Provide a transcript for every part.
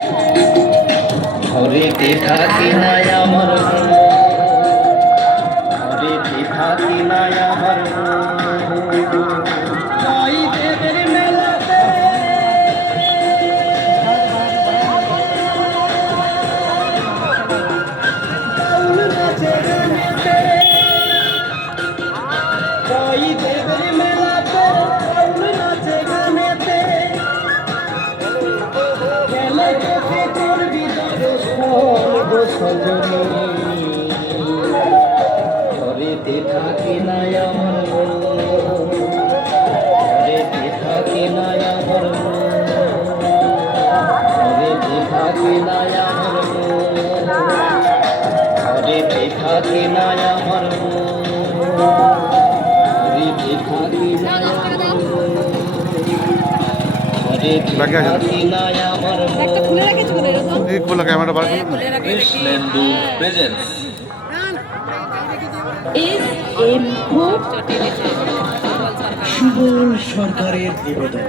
ঘরেতে থাকি নাই আমার ঘরেতে থাকি নাই আমার দেবের মেলাতে দেবের মেলাতে নাচে গানেতে খেলে করবি ঘরেতে থাকি নাই আমার ঘরেতে থাকি নাই আমার ঘরেতে থাকি নাই আমার ঘরেতে থাকি নাই আমার ঘরেতে থাকি নাই সুবল সরকারের নিবেদন।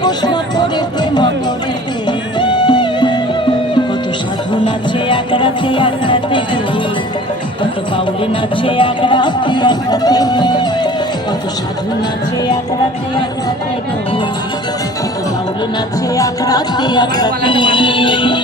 প্রশ্ন করে কত সাধু নাচে আগ্রাতে আগ্রাতে কত বাউলি নাচে আগ্রাতে আগ্রাতে কত সাধু নাচে আগ্রাতে আগ্রাতে কত বাউলি নাচে আগ্রাতে আগ্রাতে